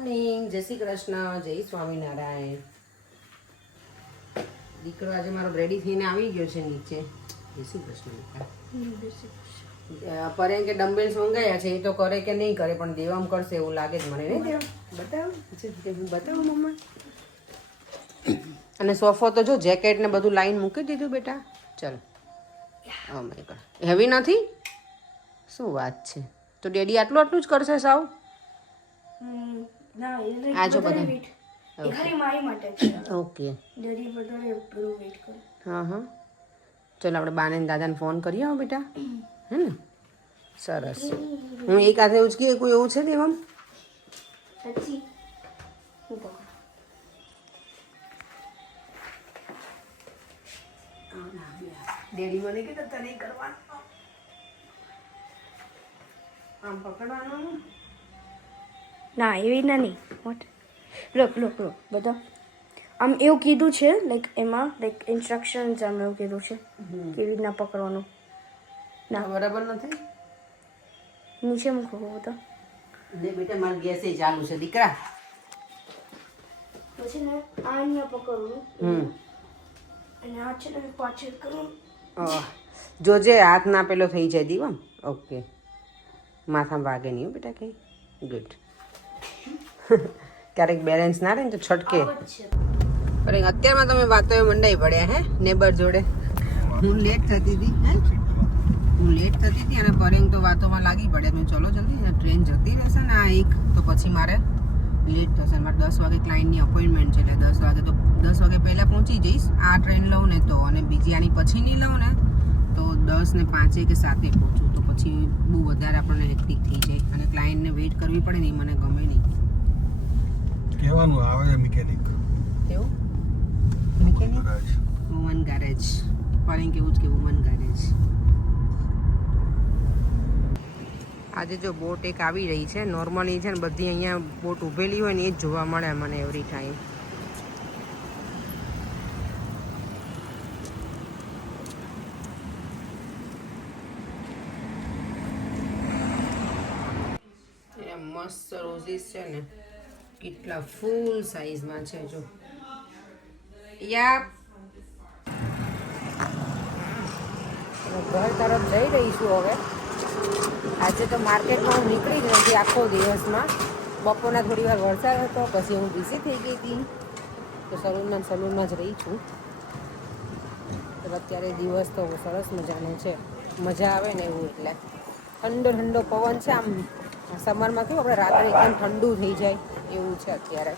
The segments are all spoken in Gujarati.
મોર્નિંગ, જય શ્રી કૃષ્ણ, જય સ્વામિનારાયણ. દીકરો આજે મારો રેડી થઈને આવી ગયો છે નીચે. જય શ્રી કૃષ્ણ. પરે કે ડમ્બેલ્સ મંગાયા છે એ તો કરે કે નહીં કરે, પણ દેવામ કરશે એવું લાગે જ મને. નહીં દેવા બતાવો મમ્મા. અને સોફો તો જો જેકેટ ને બધું લાઈન મૂકી દીધું બેટા. ચાલ. ઓ માય ગોડ, હેવી નથી? શું વાત છે. તો ડેડી આટલું જ કરશે સાવ? આજો બધા ઓકે. હા હા, ચલો આપણે બાને દાદાને ફોન કરીએ આવો બેટા. હે ને, સરસ. હું એક હાથે ઉચકી કોઈ એવું છે દેવામ? ડેડી મને કીધું તને કરવાનું, આમ પકડવાનું ના, એવી ના નહીં. વોટ લોક બધા આમ એવું કીધું છે, લાઈક એમાં લાઈક ઇન્સ્ટ્રક્શન્સ આમ એવું કીધું છે કેવી રીતના પકડવાનું. ના બરાબર નથી. નીચે મૂકો બધા. ને બેટા મારી ગેસ ચાલુ છે દીકરા. પછી ને આ અહીંયા પકડવાનું અને આ છે ને પાછળ કરવાનું. જોજે હાથ ના પેલો થઈ જાય દીવા. ઓકે, માથામાં વાગે નહીં બેટા કંઈ. ગુડ. ક્યારેક બેલેન્સ ના રહે ને તો છટકે. અરે અત્યારમાં તમે વાતો મંડાઈ પડ્યા હે નેબર જોડે. હું લેટ થતી હતી અને પરેંગ તો વાતોમાં લાગી પડે. મેં ચલો જલ્દી, ટ્રેન જતી રહેશે ને આ એક તો પછી મારે લેટ થશે. મારે 10 વાગે ક્લાયન્ટની અપોઇન્ટમેન્ટ છે, એટલે 10 વાગે તો 10 વાગે પહેલાં પહોંચી જઈશ. આ ટ્રેન લઉં ને તો, અને બીજી આની પછી નહીં લઉં ને તો 10 ને 5 કે 7 પહોંચું, તો પછી બહુ વધારે આપણને હેક્ટિક થઈ જાય અને ક્લાયન્ટને વેઇટ કરવી પડે ને એ મને ગમે નહીં. કહેવાનું આવે મિકેનિક એવું મિકેનિક વુમન ગેરેજ. પરેંગ કેવું જ કે વુમન ગેરેજ. આજે જો બોટ એક આવી રહી છે. નોર્મલી છે ને બધી અહીંયા બોટ ઊભેલી હોય ને એ જ જોવા મળે મને એવરી ટાઈમ. મસ્ત રોઝીસ છે ને, કેટલા ફૂલ સાઈઝમાં છે જો. યા ઘર તરફ જઈ રહીશું હવે. આજે તો માર્કેટમાં હું નીકળી જ નથી આખો દિવસમાં. બપોરના થોડી વાર વરસાદ હતો, પછી હું બિઝી થઈ ગઈ હતી તો સલૂનમાં જ રહી છું. તો અત્યારે દિવસ તો સરસ મજાનો છે, મજા આવે ને એવું. એટલે ઠંડો ઠંડો પવન છે. આમ સમરમાં કેવું આપણે રાત્રે એકદમ ઠંડુ થઈ જાય એવું છે અત્યારે.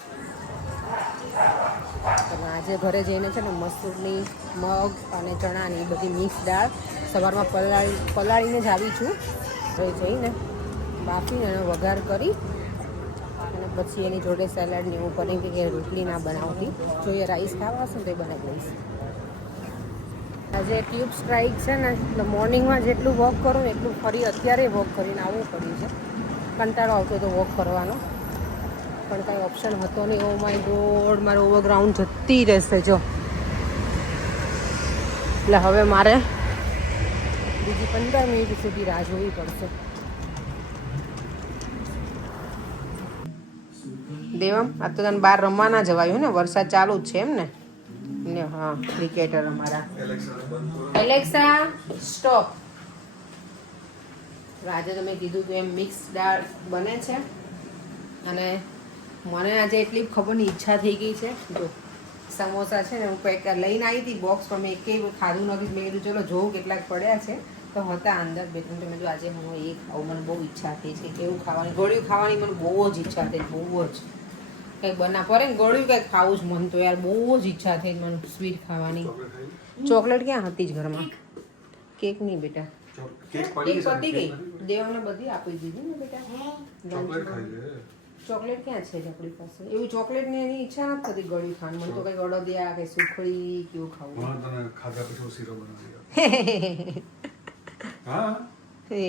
અને આજે ઘરે જઈને છે ને મસૂરની, મગ અને ચણાની બધી મિક્સ દાળ સવારમાં પલાળીને જ આવી છું. હવે જઈને બાફીને એનો વઘાર કરી અને પછી એની જોડે સેલેડ ને એવું કરીને કે રોટલી ના બનાવતી. જોઈએ રાઈસ ખાવા હશે ને તો એ બનાવી લઈશ. આજે ટ્યુબ સ્ટ્રાઇક છે ને, એટલે મોર્નિંગમાં જેટલું વોક કરું ને એટલું ફરી અત્યારે વોક કરીને આવવું પડ્યું છે. કંટાળો આવતો હતો વોક કરવાનો, પણ કાંઈ ઓપ્શન હતો નહીં. ઓ માય ગોડ, મારે ઓવરગ્રાઉન્ડ જતી રહેશે જો. એટલે હવે મારે બીજી 15 મિનિટ સુધી રાહ જોવી પડશે. દેવમ, આ તો તને બહાર રમવા ના જવાયું ને, વરસાદ ચાલુ જ છે એમ ને? હા, ક્રિકેટર અમારા. Alexa stop. આજે તમે કીધું કે એમ મિક્સ દાળ બને છે અને મને આજે એટલી ખબરની ઈચ્છા થઈ ગઈ છે. જો સમોસા છે ને, હું પેક લઈને આવી હતી બોક્સ, પણ મેં એકેય ખાધું નથી. મેં કીધું ચલો જોઉં કેટલાક પડ્યા છે તો હતા અંદર 2-3. મેં કીધું આજે હું એ ખાવું, મને બહુ ઈચ્છા થઈ છે. કેવું ખાવાની, ગળ્યું ખાવાની મને બહુ જ ઈચ્છા થઈ, બહુ જ. કંઈક પડે ને ગળ્યું કંઈક ખાવું જ મન તો યાર, બહુ જ ઈચ્છા થઈ મને સ્વીટ ખાવાની. ચોકલેટ ક્યાં હતી જ ઘરમાં? કેક નહીં બેટા, કેક પતી ગઈ. દેવાને બધી આપી દીધી ને બેટા. ચોકલેટ ક્યાં છે આપણી પાસે? એવું ચોકલેટની એની ઈચ્છા નથી થતી ગળ્યું ખાવાનું. મને તો કંઈક અડદિયા કે સુખડી કેવું ખાવું. હે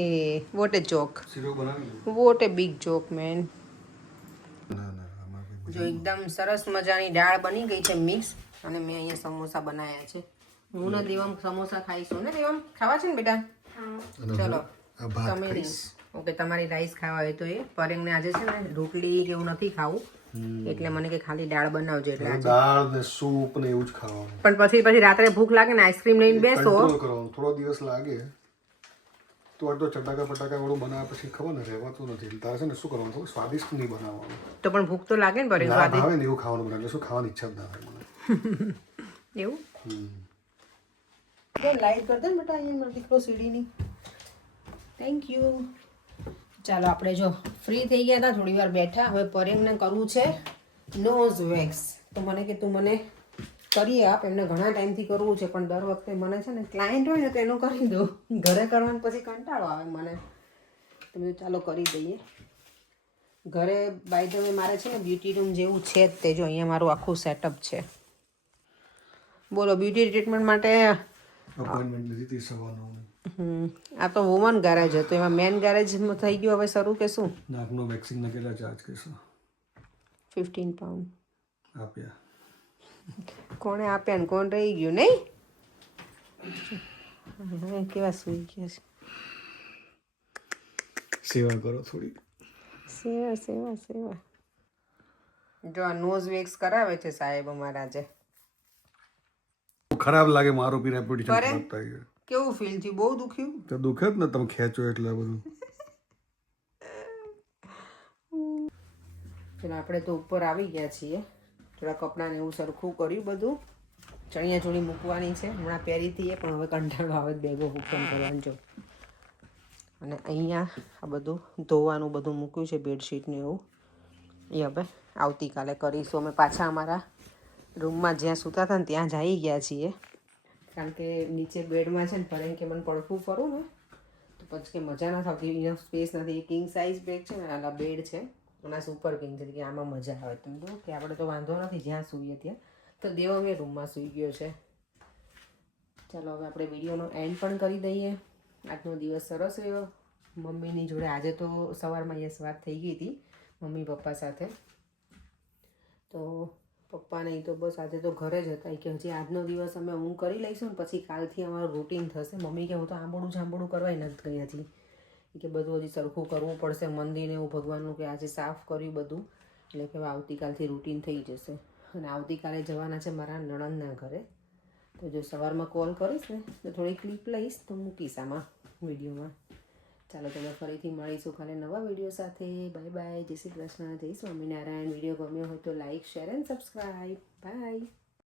વોટ એ જોક, વોટ એ બિગ જોક મેન. જો એકદમ સરસ મજાની દાળ બની ગઈ છે મિક્સ, અને મેં અહીંયા સમોસા બનાવ્યા છે. હું ને દેવમ સમોસા ખાઈશું ને. દેવમ ખાવા છે ને બેટા? ચલો તમે નહીં. ઓકે તમારી રાઈસ ખાવા હોય તો એ પરેંગને આજે છે ને રોટલી કે એવું નથી ખાવું એટલે મને કે ખાલી દાળ બનાવજો એટલે આજે દાળ ને સૂપ ને એવું જ ખાવાનું. પણ પછી રાત્રે ભૂખ લાગે ને આઈસ્ક્રીમ લઈને બેસો કંટ્રોલ કરવાનું. થોડો દિવસ લાગે તો અડધો ચટાકા પટાકા વાળું બનાવે પછી ખબર ને રહેવાતું નથી. તારે છે ને શું કરવાનું થોડું સ્વાદિષ્ટ નહીં બનાવવાનું. તો પણ ભૂખ તો લાગે ને પરેંગ ના સ્વાદિષ્ટ ભાવે ને એવું ખાવાનું બનાવે શું ખાવાની ઈચ્છા જ ના થાય મને. એવું લાઈટ કરી દે ને બેટા અહીંયા મારો દીકરો સીડીની. Thank you. ચાલો આપણે જો ફ્રી થઈ ગયા હતા થોડી વાર બેઠા. હવે પરેંગને કરવું છે નોઝ વેક્સ. તો મને કે તું મને કરી આપ. એમને ઘણા ટાઈમથી કરવું છે પણ દર વખતે મને છે ને ક્લાયન્ટ હોય ને તો એનું કરી દઉં. ઘરે કરવાનું પછી કંટાળો આવે મને. તો મેં ચાલો કરી દઈએ. ઘરે બાય ધ વે મારે છે ને બ્યુટી રૂમ જેવું છે જ તે. જો અહીંયા મારું આખું સેટઅપ છે. બોલો બ્યુટી ટ્રીટમેન્ટ માટે અપોઇન્ટમેન્ટ લીધી હતી સવારનો. આ તો વુમન ગેરેજ હતો એમાં મેન ગેરેજ થઈ ગયું હવે શરૂ કે શું? નાકનો વેક્સિંગના કેટલા ચાર્જ કરશો? 15 પાઉન્ડ આપ્યા. કોણે આપ્યા ને કોણ રહી ગયું નહીં? કેવા સુઈ ગયા છે. સેવા કરો થોડી. સેવા સેવા સેવા. જો આ નોઝ વેક્સ કરાવે છે સાહેબ અમારા આજે. ખરાબ લાગે મારું બી રેપ્યુટેશન પરેંગ? ખરાબ થાય છે. કેવું ફીલ થયું? બહુ દુખ્યું? તો દુખે જ ને તમે ખેંચો એટલે બધું. ચલો આપણે તો ઉપર આવી ગયા છીએ. થોડા કપડાને એવું સરખું કર્યું બધું. ચણિયા ચોળી મૂકવાની છે. હમણાં પહેરી હતી પણ હવે કંટાળો આવે બેગો હુકમ કરવાનું જો. અને અહીંયા આ બધું ધોવાનું બધું મૂક્યું છે બેડશીટને એવું. એ હવે આવતીકાલે કરીશું. અમે પાછા અમારા રૂમમાં જ્યાં સૂતા હતા ને ત્યાં જ આવી ગયા છીએ. કારણ કે નીચે બેડમાં છે ને પરેંગ કે મને પડખું ફરું ને તો પછી કે મજા ના થતી. ઇનફ સ્પેસ નથી. કિંગ સાઇઝ બેડ છે ને આલા બેડ છે અને સુપર કિંગ છે કે આમાં મજા આવે. તમે કહો કે આપણે તો વાંધો નથી જ્યાં સૂઈએ ત્યાં. તો દેવ અમે રૂમમાં સૂઈ ગયો છે. ચાલો હવે આપણે વિડીયોનો એન્ડ પણ કરી દઈએ. આજનો દિવસ સરસ રહ્યો મમ્મીની જોડે. આજે તો સવારમાં યસ વાત થઈ ગઈ હતી મમ્મી પપ્પા સાથે. તો પપ્પા નહીં તો બસ આજે તો ઘરે જ હતા કે હજી આજનો દિવસ અમે ઊંઘ કરી લઈશું ને પછી કાલથી અમારું રૂટીન થશે. મમ્મી કે હું તો આંબોડું જાંબોડું કરવાય નથી ગઈ હજી કે બધું હજી સરખું કરવું પડશે. મંદિરને એવું ભગવાનનું કે આજે સાફ કર્યું બધું એટલે કે આવતીકાલથી રૂટીન થઈ જશે. અને આવતીકાલે જવાના છે મારા નણંદના ઘરે. તો જો સવારમાં કોલ કરીશ ને તો થોડી ક્લિપ લઈશ તો મૂકીશ આમાં વિડીયોમાં. ચાલો તમે ફરીથી મળીશું કાલે નવા વિડીયો સાથે. Bye bye. જય શ્રી કૃષ્ણ. જય સ્વામિનારાયણ. વિડીયો ગમ્યો હોય તો like share and subscribe. By.